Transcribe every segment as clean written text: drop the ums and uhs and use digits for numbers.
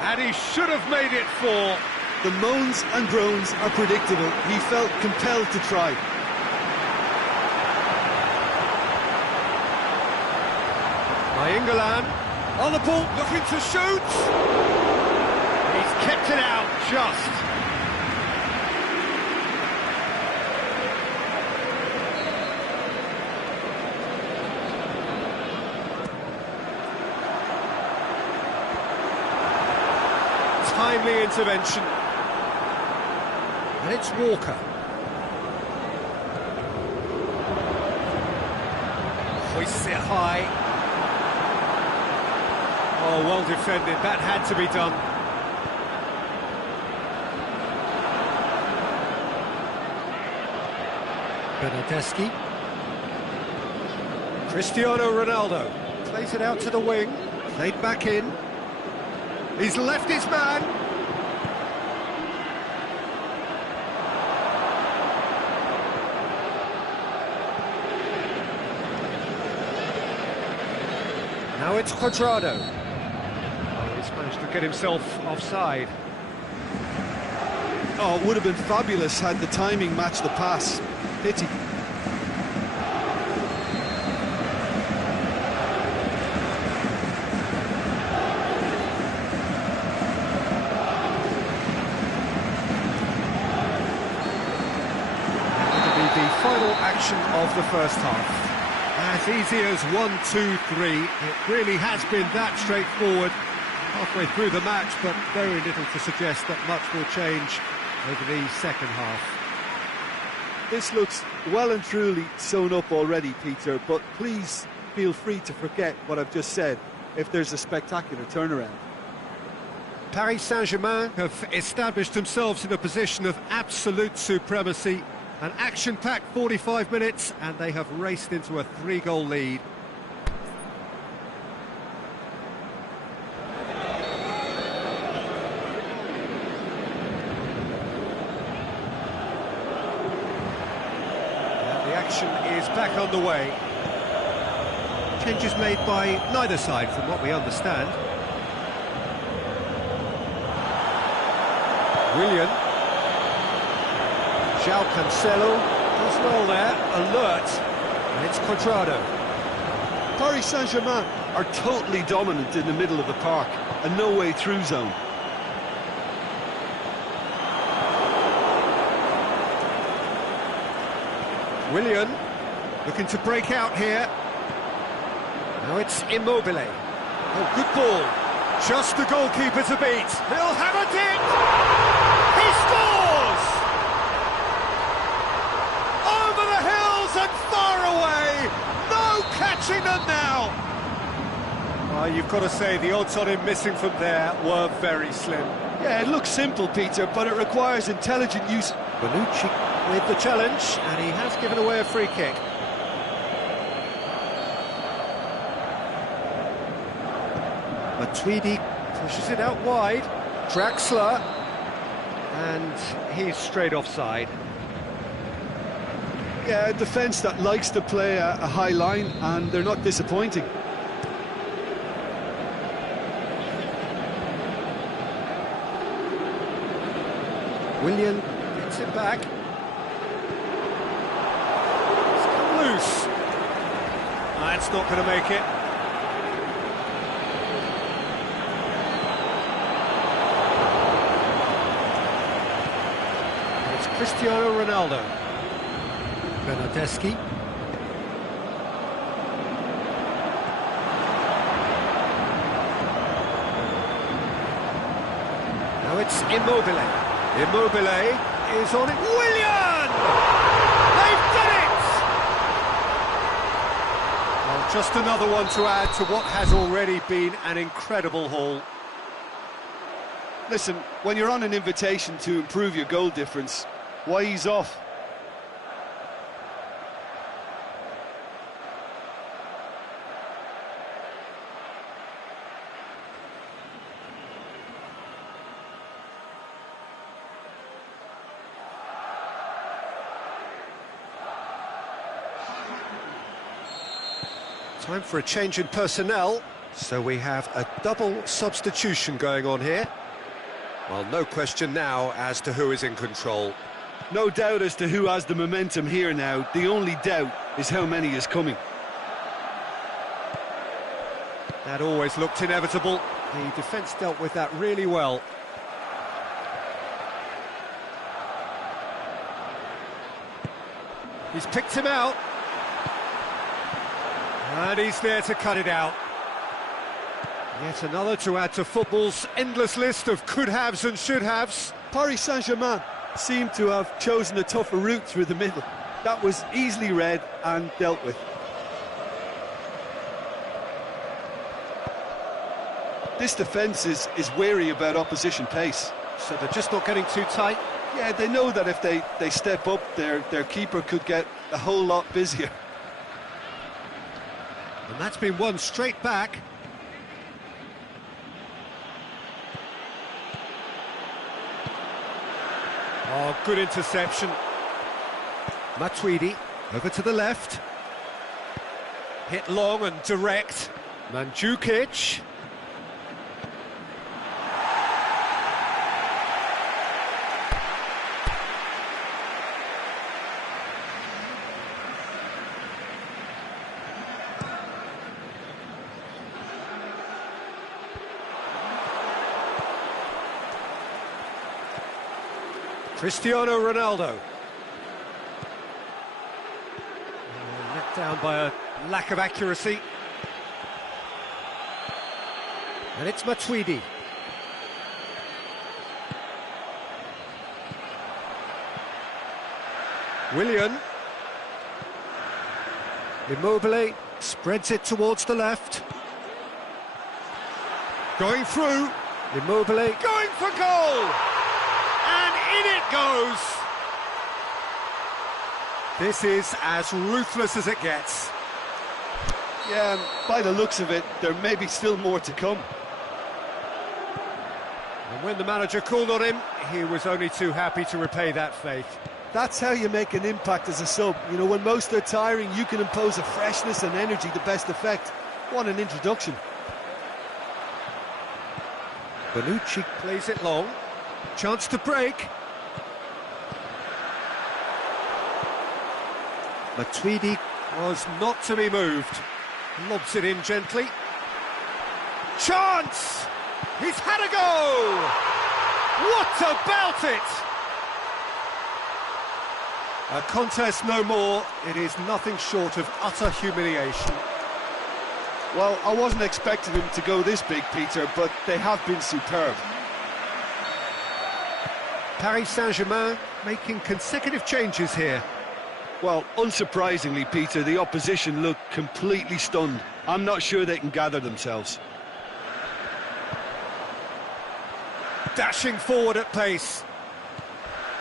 And he should have made it 4. The moans and groans are predictable. He felt compelled to try. By England, on the ball, looking to shoot. He's kept it out, just. Timely intervention. And it's Walker. Hoists it high. Oh, well defended. That had to be done. Bernardeschi. Cristiano Ronaldo plays it out to the wing. Played back in. He's left his man. Now it's Cuadrado. Oh, he's managed to get himself offside. Oh, it would have been fabulous had the timing matched the pass. Pity. The final action of the first half. As easy as 1, 2, 3. It really has been that straightforward halfway through the match, but very little to suggest that much will change over the second half. This looks well and truly sewn up already, Peter, but please feel free to forget what I've just said if there's a spectacular turnaround. Paris Saint-Germain have established themselves in a position of absolute supremacy. An action-packed 45 minutes, and they have raced into a 3-goal lead. And the action is back underway. Changes made by neither side, from what we understand. Willian. João Cancelo does well there, alert, and it's Cuadrado. Paris Saint-Germain are totally dominant in the middle of the park, a no-way through zone. Willian looking to break out here. Now it's Immobile. Oh, good ball. Just the goalkeeper to beat. He'll have it! He scores! And far away, no catching them now. You've got to say the odds on him missing from there were very slim. Yeah, it looks simple, Peter, but it requires intelligent use. Bonucci with the challenge, and he has given away a free kick. Matuidi pushes it out wide. Draxler, and he's straight offside. Yeah, a defence that likes to play a high line, and they're not disappointing. Willian gets it back. It's come loose. That's not going to make it. It's Cristiano Ronaldo. Bernardeschi. Now it's Immobile. Immobile is on it. Willian! They've done it! Well, just another one to add to what has already been an incredible haul. Listen, when you're on an invitation to improve your goal difference, why ease off? Time for a change in personnel. So we have a double substitution going on here. Well, no question now as to who is in control. No doubt as to who has the momentum here now. The only doubt is how many is coming. That always looked inevitable. The defence dealt with that really well. He's picked him out. And he's there to cut it out. Yet another to add to football's endless list of could-haves and should-haves. Paris Saint-Germain seemed to have chosen a tougher route through the middle. That was easily read and dealt with. This defence is wary about opposition pace. So they're just not getting too tight? Yeah, they know that if they step up, their keeper could get a whole lot busier. And that's been won straight back. Oh, good interception. Matuidi over to the left. Hit long and direct. Mandzukic. Cristiano Ronaldo. Let down by a lack of accuracy. And it's Matuidi. Willian. Immobile spreads it towards the left. Going through. Immobile going for goal! And in it goes! This is as ruthless as it gets. Yeah, and by the looks of it, there may be still more to come. And when the manager called on him, he was only too happy to repay that faith. That's how you make an impact as a sub. You know, when most are tiring, you can impose a freshness and energy to best effect. What an introduction. Bonucci plays it long. Chance to break. Matuidi was not to be moved. Lobs it in gently. Chance! He's had a go! What about it? A contest no more. It is nothing short of utter humiliation. Well, I wasn't expecting them to go this big, Peter, but they have been superb. Paris Saint-Germain making consecutive changes here. Well, unsurprisingly, Peter, the opposition look completely stunned. I'm not sure they can gather themselves. Dashing forward at pace.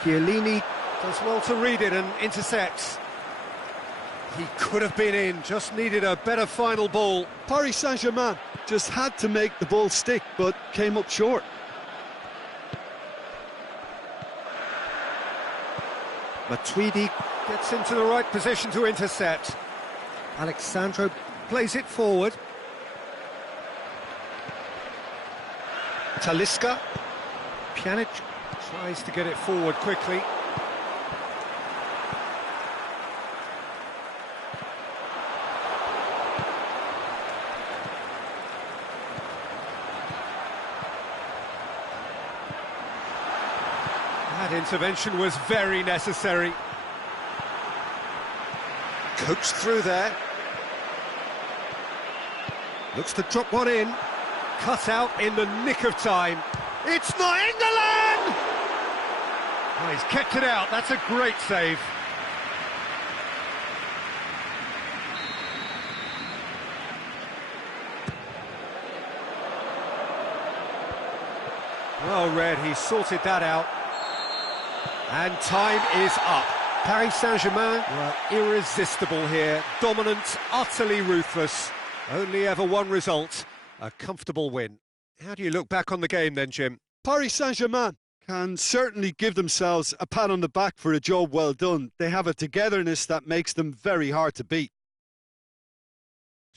Chiellini does well to read it and intercepts. He could have been in, just needed a better final ball. Paris Saint-Germain just had to make the ball stick, but came up short. Matuidi gets into the right position to intercept. Alexandro plays it forward. Talisca. Pjanic tries to get it forward quickly. That intervention was very necessary. Coaxed through there. Looks to drop one in. Cut out in the nick of time. It's not England! Oh, he's kept it out. That's a great save. Well read, he sorted that out. And time is up. Paris Saint-Germain were irresistible here. Dominant, utterly ruthless. Only ever one result, a comfortable win. How do you look back on the game then, Jim? Paris Saint-Germain can certainly give themselves a pat on the back for a job well done. They have a togetherness that makes them very hard to beat.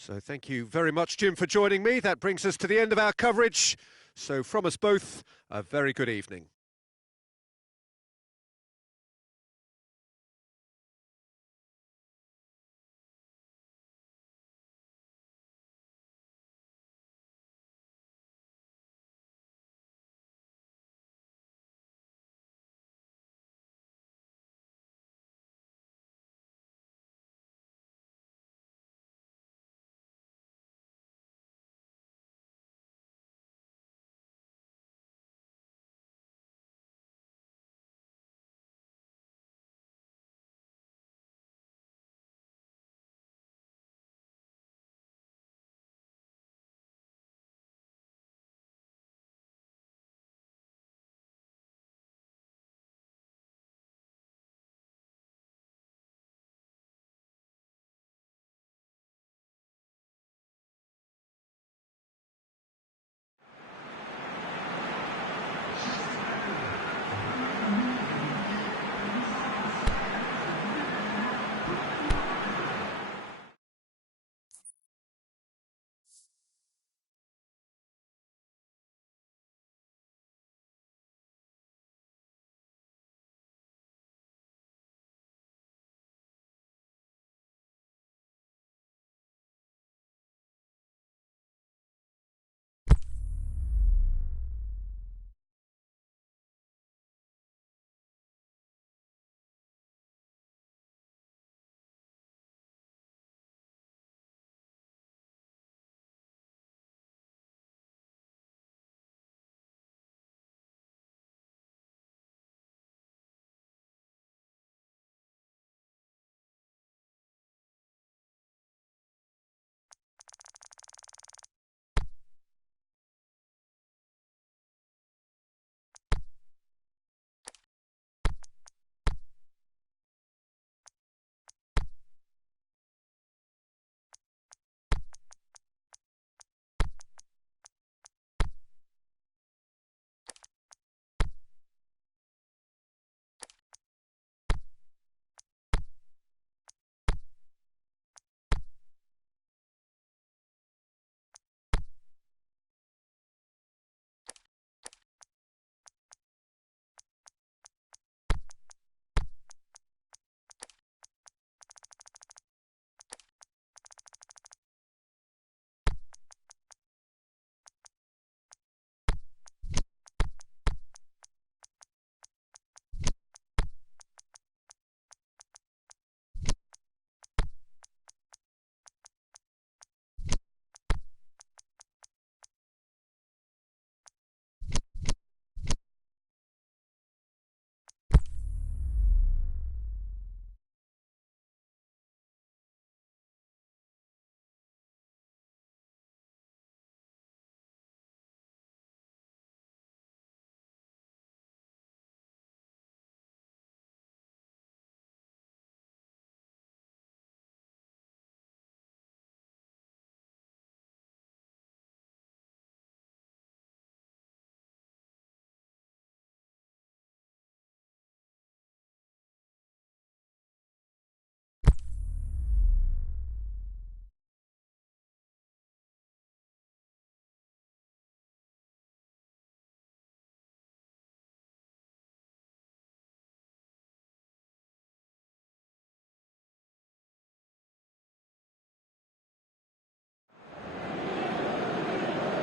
So thank you very much, Jim, for joining me. That brings us to the end of our coverage. So from us both, a very good evening.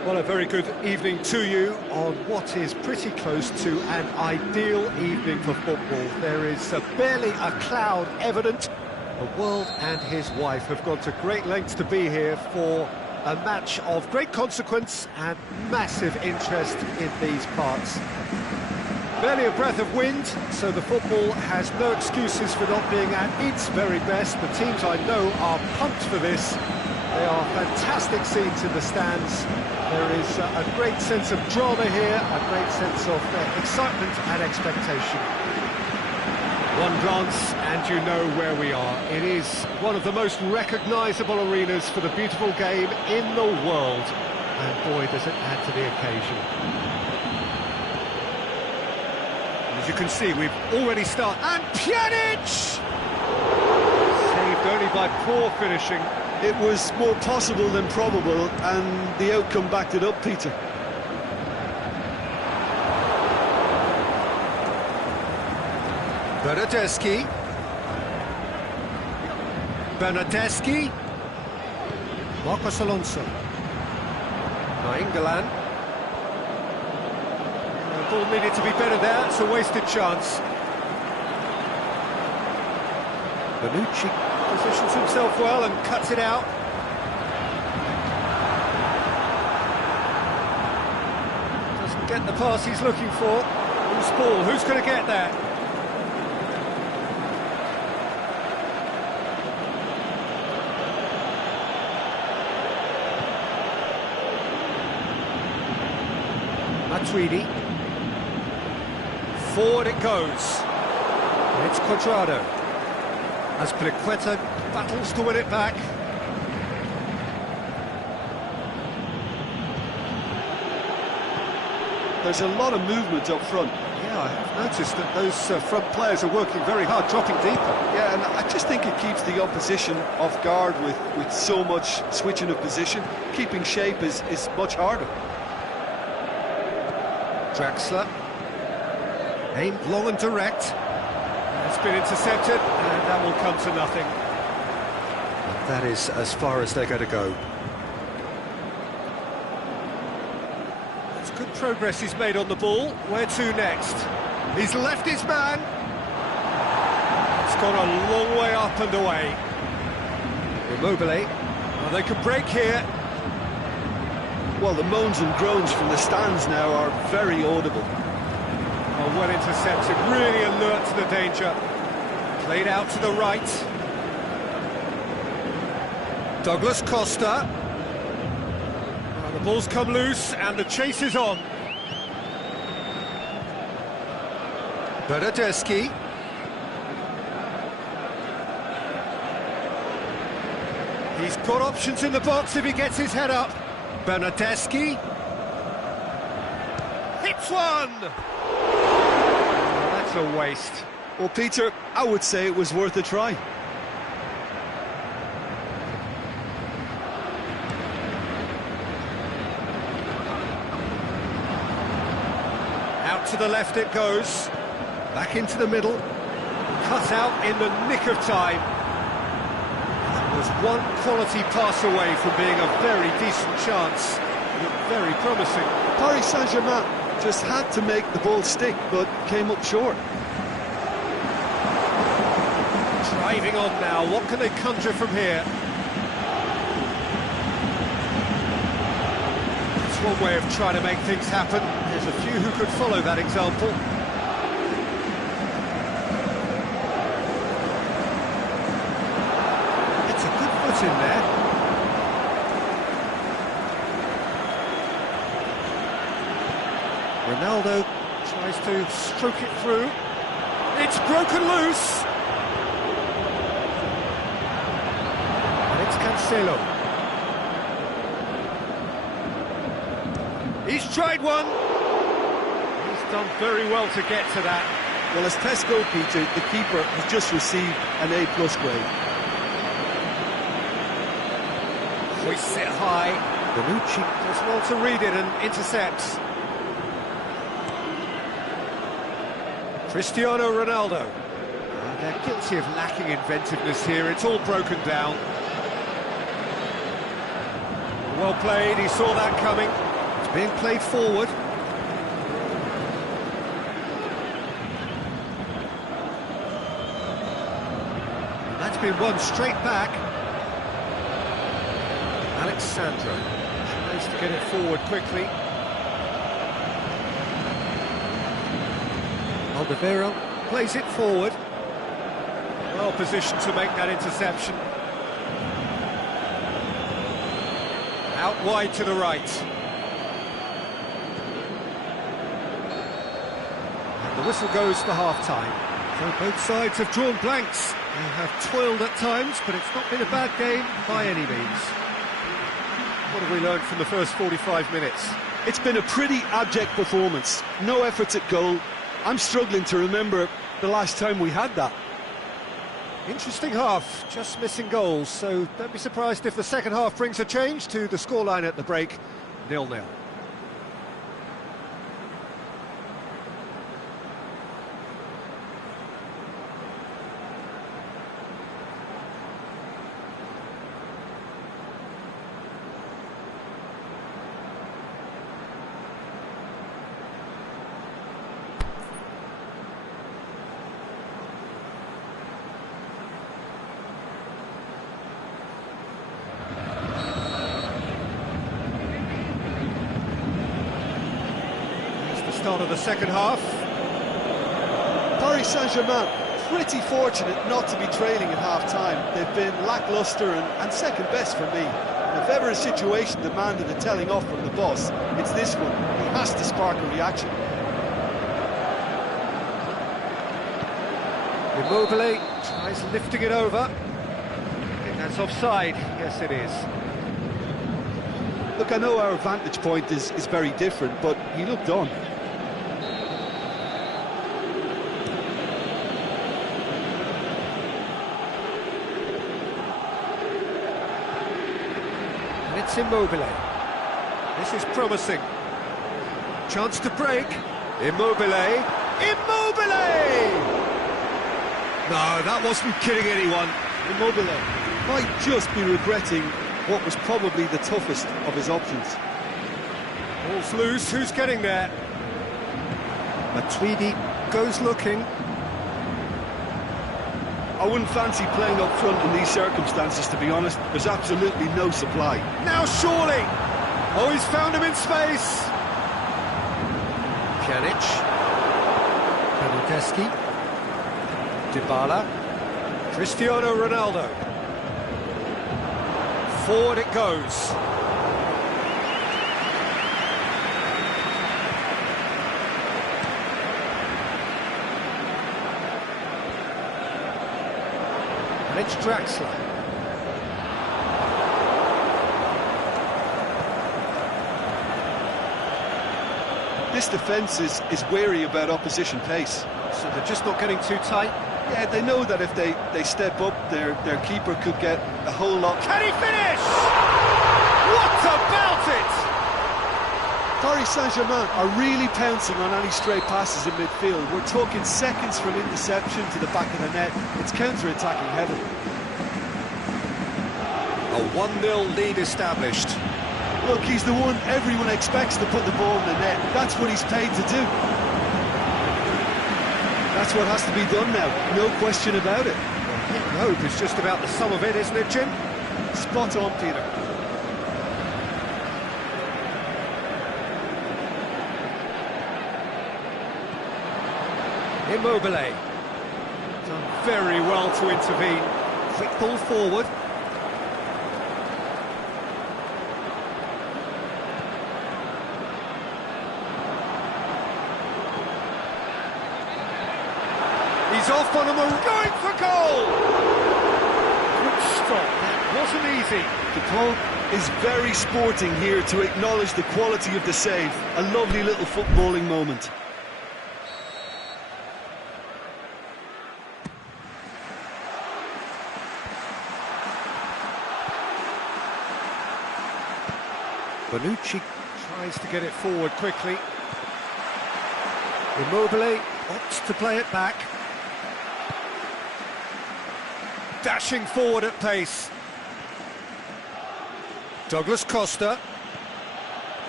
Well, a very good evening to you on what is pretty close to an ideal evening for football. There is barely a cloud evident. The world and his wife have gone to great lengths to be here for a match of great consequence and massive interest in these parts. Barely a breath of wind, so the football has no excuses for not being at its very best. The teams I know are pumped for this. They are fantastic scenes in the stands. There is a great sense of drama here, a great sense of excitement and expectation. One glance and you know where we are. It is one of the most recognisable arenas for the beautiful game in the world. And boy, does it add to the occasion. As you can see, we've already started. And Pjanic! Saved only by poor finishing. It was more possible than probable, and the outcome backed it up, Peter. Bernardeschi. Marcos Alonso. Nainggolan. The ball needed to be better there, it's a wasted chance. Bonucci positions himself well and cuts it out. Doesn't get the pass he's looking for. Loose ball, who's going to get that? Matuidi. Forward it goes. And it's Cuadrado. As Pliqueta battles to win it back. There's a lot of movement up front. Yeah, I've noticed that those front players are working very hard, dropping deeper. Yeah, and I just think it keeps the opposition off guard with so much switching of position. Keeping shape is much harder. Draxler. Aimed long and direct. It's been intercepted, and that will come to nothing. And that is as far as they're going to go. It's good progress he's made on the ball. Where to next? He's left his man. It's gone a long way up and away. Immobile. Well, they can break here. Well, the moans and groans from the stands now are very audible. Oh, well intercepted, really alert to the danger. Played out to the right. Douglas Costa. Well, the ball's come loose and the chase is on. Bernardeschi. He's got options in the box if he gets his head up. Bernardeschi. Hits one! Oh, that's a waste. Well, Peter, I would say it was worth a try. Out to the left it goes. Back into the middle. Cut out in the nick of time. That was one quality pass away from being a very decent chance. Looked very promising. Paris Saint-Germain just had to make the ball stick, but came up short. Driving on now, what can they conjure from here? It's one way of trying to make things happen. There's a few who could follow that example. It's a good foot in there. Ronaldo tries to stroke it through. It's broken loose. And it's Cancelo. He's tried one. He's done very well to get to that. Well, as tests go, Peter, the keeper has just received an A+ grade. Hoists it high. Bonucci does well to read it and intercepts. Cristiano Ronaldo. They're guilty of lacking inventiveness here. It's all broken down. Well played, he saw that coming. It's being played forward. And that's been won straight back. Alexandro tries to get it forward quickly. Alderweireld plays it forward. Well positioned to make that interception. Out wide to the right. And the whistle goes for half-time. So both sides have drawn blanks. They have toiled at times, but it's not been a bad game by any means. What have we learned from the first 45 minutes? It's been a pretty abject performance. No efforts at goal. I'm struggling to remember the last time we had that. Interesting half, just missing goals, so don't be surprised if the second half brings a change to the scoreline at the break, 0-0. Start of the second half. Paris Saint-Germain pretty fortunate not to be trailing at half-time. They've been lacklustre and second best for me. And if ever a situation demanded a telling off from the boss, it's this one. He has to spark a reaction. Immobile tries lifting it over. I think that's offside. Yes, it is. Look, I know our vantage point is very different, but he looked on. It's Immobile. This is promising. Chance to break. Immobile. Immobile! No, that wasn't kidding anyone. Immobile might just be regretting what was probably the toughest of his options. Ball's loose. Who's getting there? Matuidi goes looking. I wouldn't fancy playing up front in these circumstances, to be honest. There's absolutely no supply. Now surely! Oh, he's found him in space! Pjanic. Bernardeschi. Dybala. Cristiano Ronaldo. Forward it goes. It's Draxler. This defence is wary about opposition pace. So they're just not getting too tight? Yeah, they know that if they step up, their keeper could get a whole lot. Can he finish? What about it? Paris Saint-Germain are really pouncing on any stray passes in midfield. We're talking seconds from interception to the back of the net. It's counter-attacking heaven. A 1-0 lead established. Look, he's the one everyone expects to put the ball in the net. That's what he's paid to do. That's what has to be done now, no question about it. Well, hope is just about the sum of it, isn't it, Jim? Spot on, Peter. Immobile. Done very well to intervene. Quick ball forward. He's off on a going for goal! Good stop, that wasn't easy. The club is very sporting here to acknowledge the quality of the save. A lovely little footballing moment. Bonucci tries to get it forward quickly. Immobile opts to play it back. Dashing forward at pace. Douglas Costa.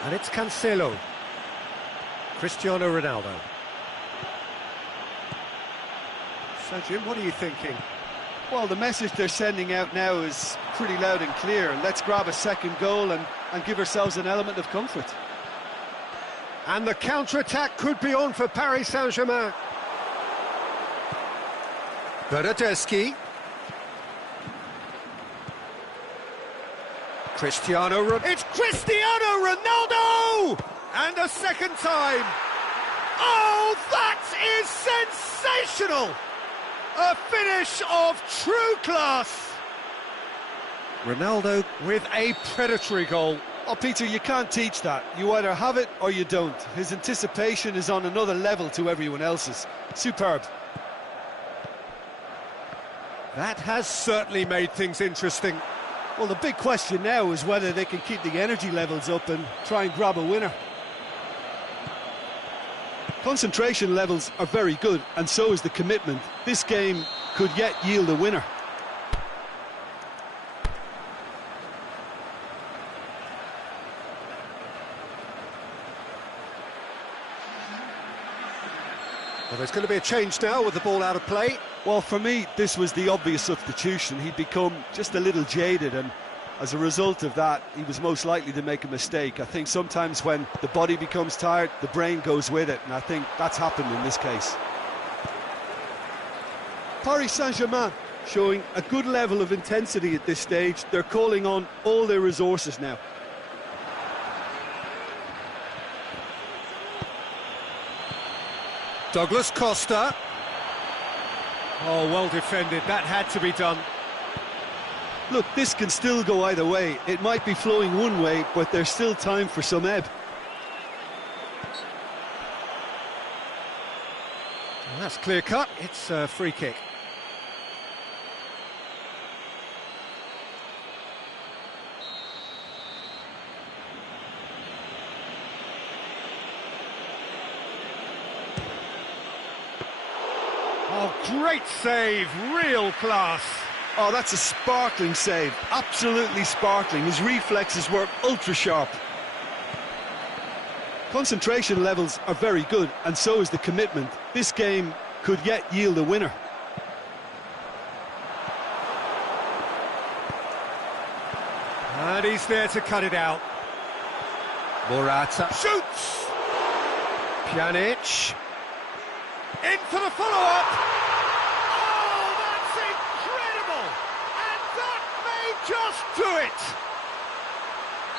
And it's Cancelo. Cristiano Ronaldo. So, Jim, what are you thinking? Well, the message they're sending out now is pretty loud and clear. Let's grab a second goal and give ourselves an element of comfort. And the counter-attack could be on for Paris Saint-Germain. Bernardeschi. It's Cristiano Ronaldo! And a second time. Oh, that is sensational! A finish of true class. Ronaldo with a predatory goal. Oh, Peter, you can't teach that. You either have it or you don't. His anticipation is on another level to everyone else's. Superb. That has certainly made things interesting. Well, the big question now is whether they can keep the energy levels up and try and grab a winner. Concentration levels are very good, and so is the commitment. This game could yet yield a winner. Well, there's going to be a change now with the ball out of play. Well, for me, this was the obvious substitution. He'd become just a little jaded, and as a result of that, he was most likely to make a mistake. I think sometimes when the body becomes tired, the brain goes with it, and I think that's happened in this case. Paris Saint-Germain showing a good level of intensity at this stage. They're calling on all their resources now. Douglas Costa. Oh, well defended. That had to be done. Look, this can still go either way. It might be flowing one way, but there's still time for some ebb. And that's clear cut. It's a free kick. Oh, great save, real class. Oh, that's a sparkling save, absolutely sparkling. His reflexes were ultra sharp. Concentration levels are very good, and so is the commitment. This game could yet yield a winner. And he's there to cut it out. Morata shoots! Pjanic. In for the follow-up! Oh, that's incredible! And that may just do it!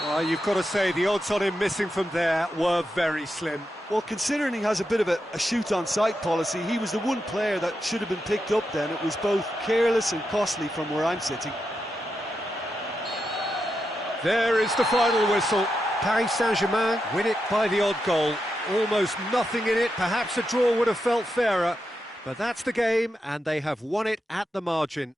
Well, you've got to say, the odds on him missing from there were very slim. Well, considering he has a bit of a shoot-on-sight policy, he was the one player that should have been picked up then. It was both careless and costly from where I'm sitting. There is the final whistle. Paris Saint-Germain win it by the odd goal. Almost nothing in it, perhaps a draw would have felt fairer, but that's the game and they have won it at the margin.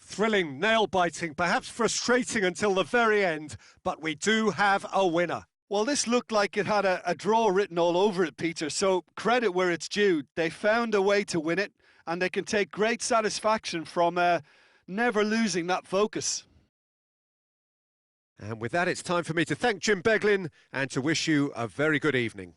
Thrilling, nail-biting, perhaps frustrating until the very end, but we do have a winner. Well, this looked like it had a draw written all over it, Peter, so credit where it's due. They found a way to win it, and they can take great satisfaction from never losing that focus. And with that, it's time for me to thank Jim Beglin and to wish you a very good evening.